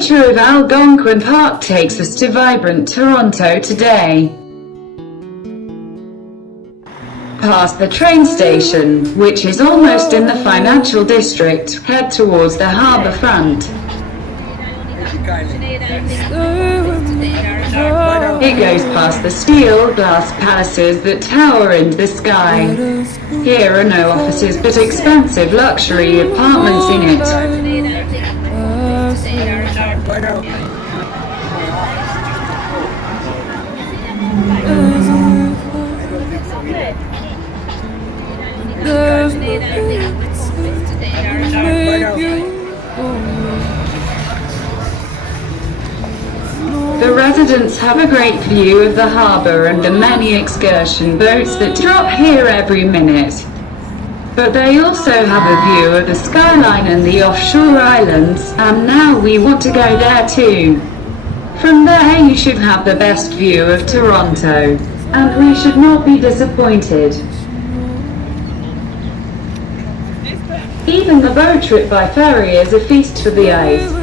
nature of Algonquin Park takes us to vibrant Toronto today. Past the train station, which is almost in the financial district, head towards the harbour front. It goes past the steel glass palaces that tower into the sky. Here are no offices but expensive luxury apartments in it. The residents have a great view of the harbour and the many excursion boats that drop here every minute. But they also have a view of the skyline and the offshore islands, and now we want to go there too. From there you should have the best view of Toronto, and we should not be disappointed. Even the boat trip by ferry is a feast for the eyes.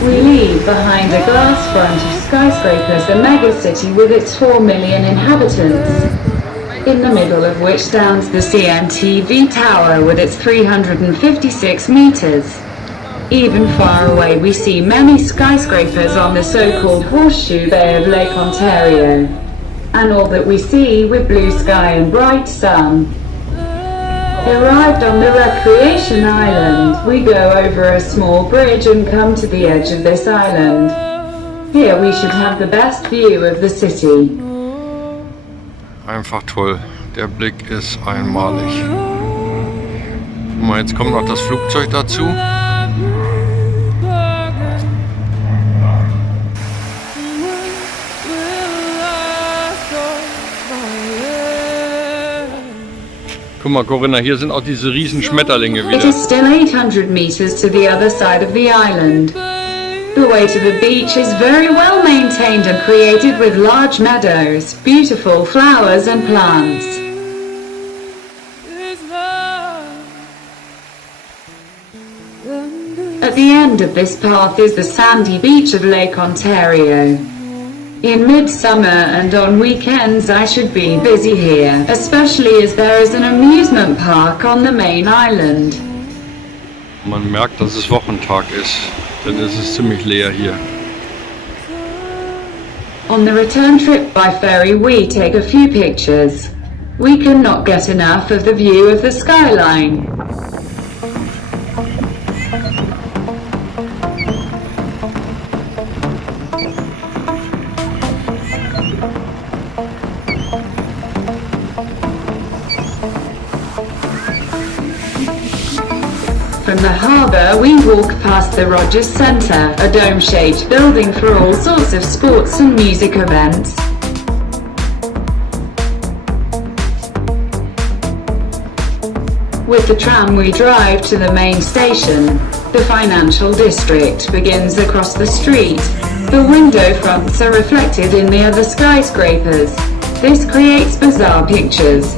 We leave behind a glass front of skyscrapers the megacity with its 4 million inhabitants, in the middle of which stands the CNTV Tower with its 356 meters. Even far away we see many skyscrapers on the so-called Horseshoe Bay of Lake Ontario, and all that we see with blue sky and bright sun. Arrived on the recreation island, we go over a small bridge and come to the edge of this island. Here we should have the best view of the city. Einfach toll. Der Blick ist einmalig. Guck mal, jetzt kommt noch das Flugzeug dazu. Guck mal, Corinna, hier sind auch diese riesen Schmetterlinge wieder. It is still 800 meters to the other side of the island. The way to the beach is very well maintained and created with large meadows, beautiful flowers and plants. At the end of this path is the sandy beach of Lake Ontario. In midsummer and on weekends I should be busy here, especially as there is an amusement park on the main island. Man merkt, dass es Wochentag ist, denn es ist ziemlich leer hier. On the return trip by ferry we take a few pictures. We cannot get enough of the view of the skyline. From the harbour we walk past the Rogers Centre, a dome-shaped building for all sorts of sports and music events. With the tram we drive to the main station. The financial district begins across the street. The window fronts are reflected in the other skyscrapers. This creates bizarre pictures.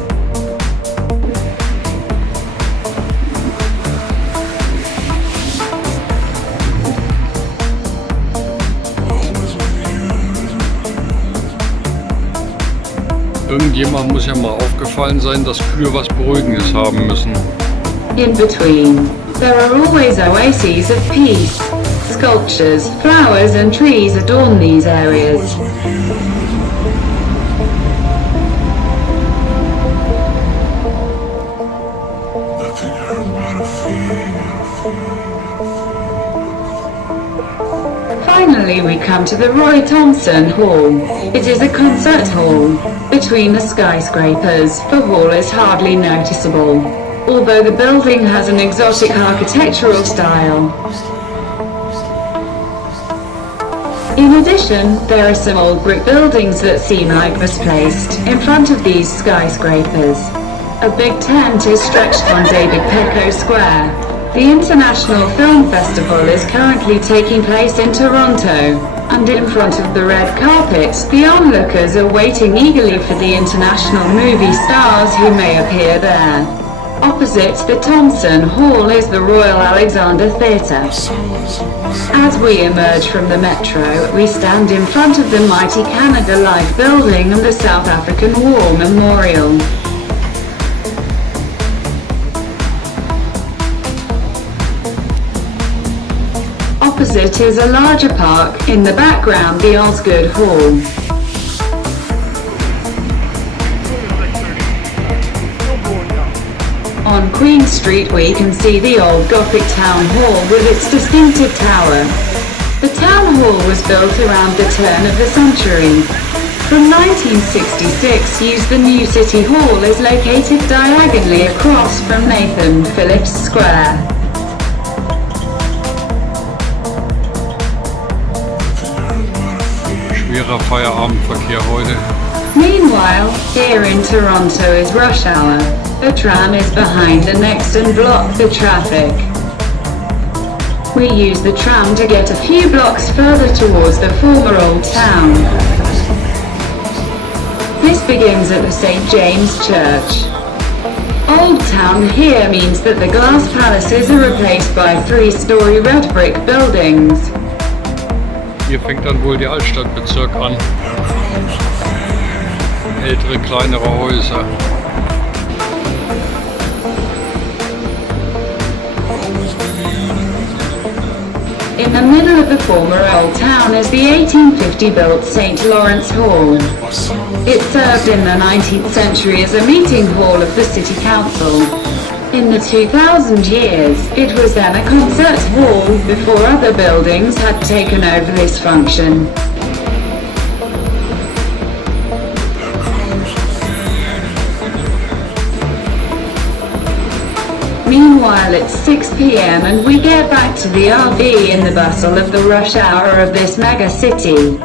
Irgendjemand muss ja mal aufgefallen sein, dass Kühe was Beruhigendes haben müssen. In between, there are always oases of peace. Sculptures, flowers and trees adorn these areas. Finally we come to the Roy Thompson Hall. It is a concert hall. Between the skyscrapers, the hall is hardly noticeable, although the building has an exotic architectural style. In In addition, there are some old brick buildings that seem like misplaced in front of these skyscrapers. A big tent is stretched on David Pecco Square. The International Film Festival is currently taking place in Toronto, and in front of the red carpet, the onlookers are waiting eagerly for the international movie stars who may appear there. Opposite the Thompson Hall is the Royal Alexander Theatre. As we emerge from the metro, we stand in front of the mighty Canada-like building and the South African War Memorial. Opposite is a larger park, in the background the Osgood Hall. On Queen Street we can see the old Gothic Town Hall with its distinctive tower. The Town Hall was built around the turn of the century. From 1966, the new City Hall is located diagonally across from Nathan Phillips Square. Schwerer Feierabendverkehr heute. Meanwhile, here in Toronto is rush hour. The tram is behind the next and blocks the traffic. We use the tram to get a few blocks further towards the former Old Town. This begins at the St. James Church. Old Town here means that the glass palaces are replaced by 3-story red brick buildings. Hier fängt dann wohl der Altstadtbezirk an. Ältere, kleinere Häuser. In the middle of the former Old Town is the 1850-built St. Lawrence Hall. It served in the 19th century as a meeting hall of the City Council. In the 2000 years, it was then a concert hall before other buildings had taken over this function. Meanwhile, it's 6 p.m. and we get back to the RV in the bustle of the rush hour of this mega city.